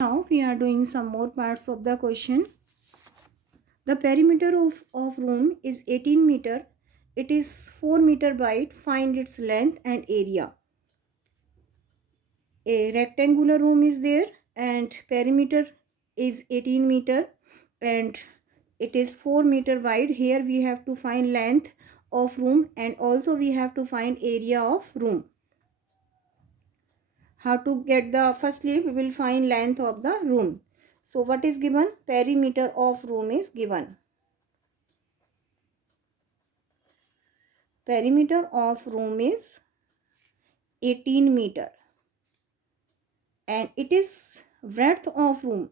Now we are doing some more parts of the question. The perimeter of room is 18 meter. It is 4 meter wide. Find its length and area. A rectangular room is there and perimeter is 18 meter and it is 4 meter wide. Here we have to find length of room and also we have to find area of room. How to get the, firstly we will find length of the room. So what is given? Perimeter of room is given. Perimeter of room is 18 meter and it is breadth of room.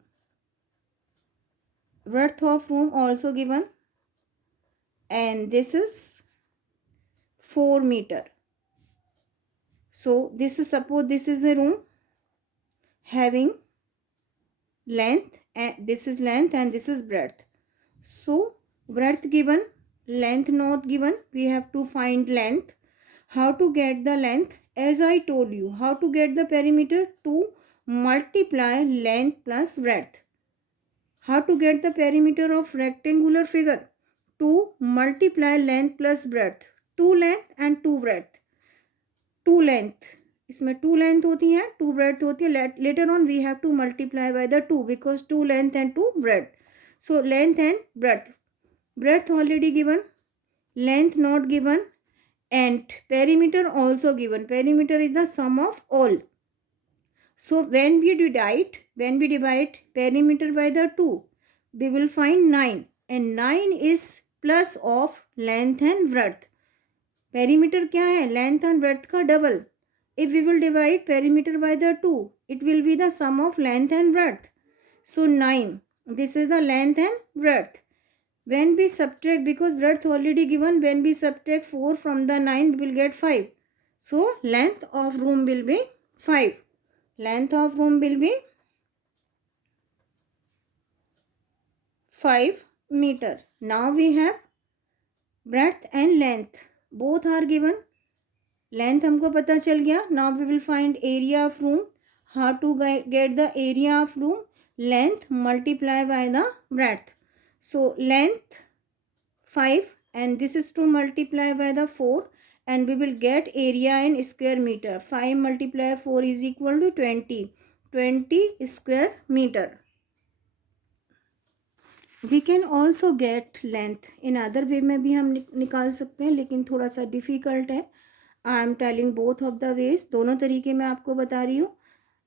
Breadth of room also given and this is 4 meter. So this is, suppose this is a room having length and this is length and this is breadth. So breadth given, length not given, we have to find length. How to get the length? As I told you, how to get the perimeter? To multiply length plus breadth. How to get the perimeter of rectangular figure? To multiply length plus breadth. 2 length and 2 breadth. 2 length, इसमें 2 length होती है, 2 breadth होती है. Later on we have to multiply by the 2 because 2 length and 2 breadth. So length and breadth. Breadth already given, length not given, and perimeter also given. Perimeter is the sum of all. So when we divide perimeter by the 2, we will find 9 and 9 is plus of length and breadth. Perimeter क्या है? Length and breadth का double. If we will divide perimeter by the 2, it will be the sum of length and breadth. So 9. This is the length and breadth. When we subtract, because breadth already given, when we subtract 4 from the 9, we will get 5. So length of room will be 5. Length of room will be 5 meter. Now we have breadth and length. Both are given. Length हमको पता चल गया. Now we will find area of room. How to get the area of room? Length multiply by the breadth. So length 5 and this is to multiply by the 4 and we will get area in square meter. 5 multiply 4 is equal to 20. 20 square meter. We can also get length in other way में भी हम निकाल सकते हैं लेकिन थोड़ा सा difficult है. I am telling both of the ways. दोनों तरीके मैं आपको बता रही हूँ.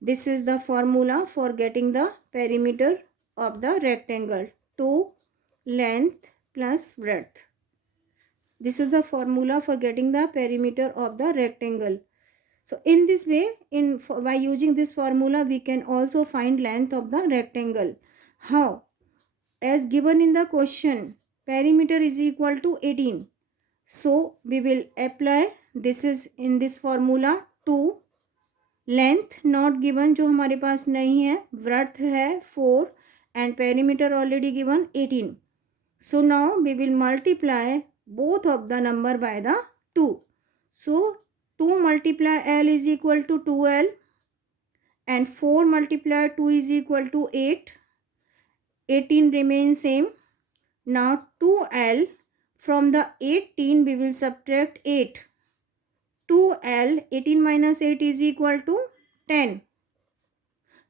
This is the formula for getting the perimeter of the rectangle. 2 length plus breadth. This is the formula for getting the perimeter of the rectangle. So in this way, by using this formula, we can also find length of the rectangle. How? As given in the question, perimeter is equal to 18. So we will apply, this is in this formula 2, length not given जो हमारे पास नहीं है, breadth है 4 and perimeter already given 18. So now we will multiply both of the number by the 2. So 2 multiply L is equal to 2L and 4 multiply 2 is equal to 8. 18 remains same. Now 2L, from the 18 we will subtract 8. 2L, 18 minus 8 is equal to 10.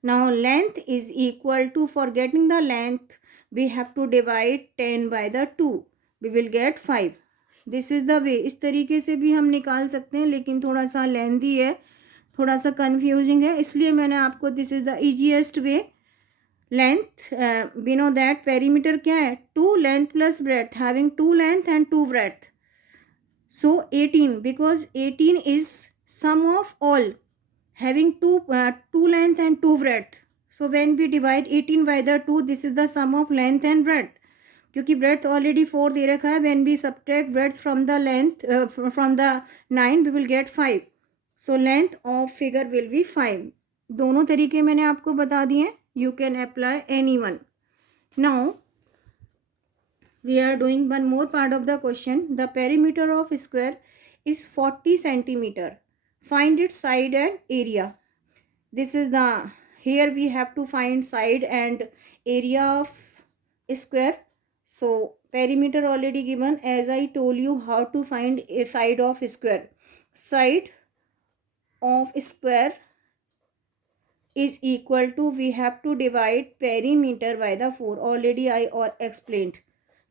Now length is equal to, for getting the length we have to divide 10 by the 2. We will get 5. This is the way. इस तरीके से भी हम निकाल सकते हैं लेकिन थोड़ा सा लेंथी है, थोड़ा सा कंफ्यूजिंग है, इसलिए मैंने आपको this is the easiest way. Length we know that perimeter क्या है? 2 length plus breadth, having 2 length and 2 breadth. So 18, because 18 is sum of all, having 2 length and 2 breadth. So when we divide 18 by the 2, this is the sum of length and breadth. क्योंकि breadth already 4 दे रखा है. When we subtract breadth from the length from the 9, we will get 5. So length of figure will be 5. दोनों तरीके मैंने आपको बता दिए. You can apply any one. Now we are doing one more part of the question. The perimeter of square is 40 centimeter. Find its side and area. This is the here we have to find side and area of square. So perimeter already given. As I told you how to find a side of square. Side of square is equal to, we have to divide perimeter by the 4. Already I or explained.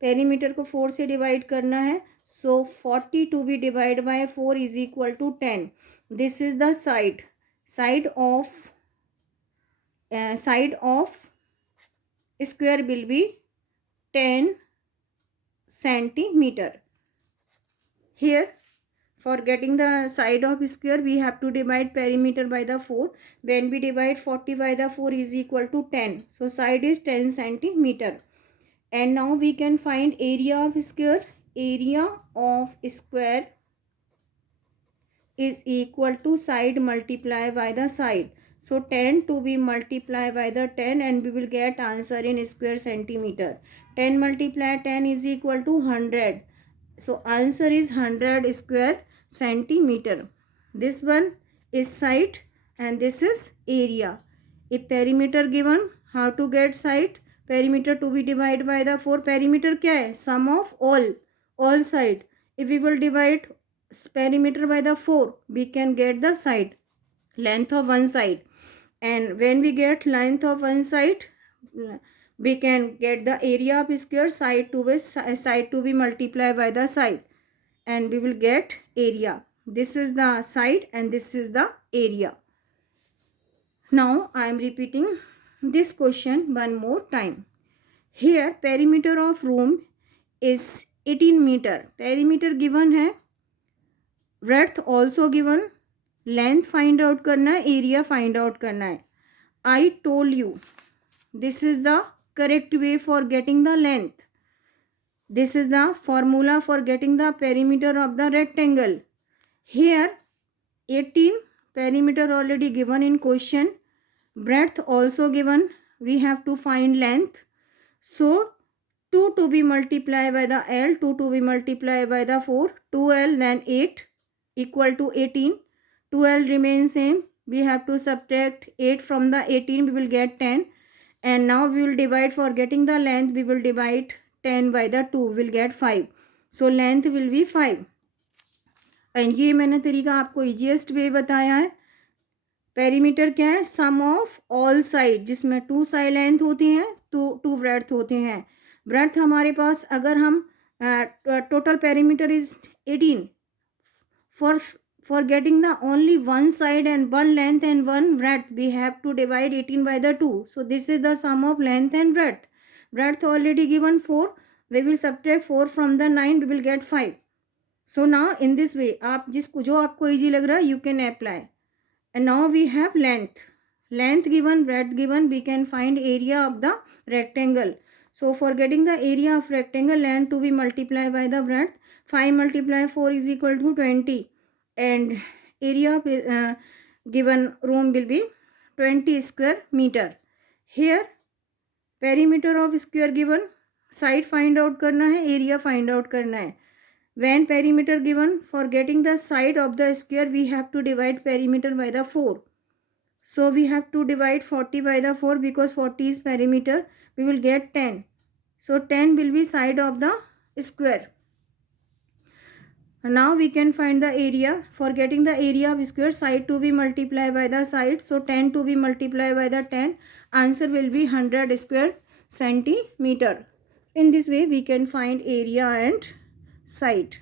perimeter को 4 से divide करना है. So 40 to be divided by 4 is equal to 10. This is the side. Side of square will be 10 centimeter. Here, for getting the side of square, we have to divide perimeter by the 4. When we divide 40 by the 4 is equal to 10. So side is 10 centimeter. And now we can find area of square. Area of square is equal to side multiplied by the side. So 10 to be multiplied by the 10 and we will get answer in square centimeter. 10 multiplied 10 is equal to 100. So answer is 100 square centimeter. This one is side and this is area. If perimeter given, how to get side? Perimeter to be divided by the 4. Perimeter क्या है? Sum of all side. If we will divide perimeter by the 4, we can get the side, length of one side. And when we get length of one side, we can get the area of square. Side to be multiplied by the side and we will get area. This is the side and this is the area. Now I am repeating this question one more time. Here perimeter of room is 18 meter. Perimeter given है, breadth also given, length find out करना है, area find out करना है. I told you this is the correct way for getting the length. This is the formula for getting the perimeter of the rectangle. Here 18 perimeter already given in question, breadth also given, we have to find length. So 2 to be multiplied by the L, 2 to be multiplied by the 4, 2L then 8 equal to 18. 2L remains same. We have to subtract 8 from the 18, we will get 10. And now we will divide, for getting the length, we will divide 10 by the 2, we will get 5. So length will be 5. And ये मैंने तरीका आपको easiest way बताया है. Perimeter क्या है? सम of all side, जिसमें 2 side length होती हैं, 2 ब्रेड्थ होते हैं. ब्रेड्थ हमारे पास, अगर हम total perimeter is 18, for getting the only one side and one length and one breadth, we have to divide 18 by the 2. So this is the sum of length and breadth. Breadth already given 4, we will subtract 4 from the 9, we will get 5. So now in this way, आप जिसको जो आपको easy लग रहा है, you can apply. And now we have length. Length given, breadth given, we can find area of the rectangle. So for getting the area of rectangle, length to be multiplied by the breadth. 5 multiplied 4 is equal to 20. And area of given room will be 20 square meter. Here perimeter of square given, side find out करना है, area find out करना है. When perimeter given, for getting the side of the square, we have to divide perimeter by the 4. So we have to divide 40 by the 4 because 40 is perimeter. We will get 10. So 10 will be side of the square. Now we can find the area. For getting the area of square, side to be multiplied by the side. So 10 to be multiplied by the 10. Answer will be 100 square centimeter. In this way we can find area and side.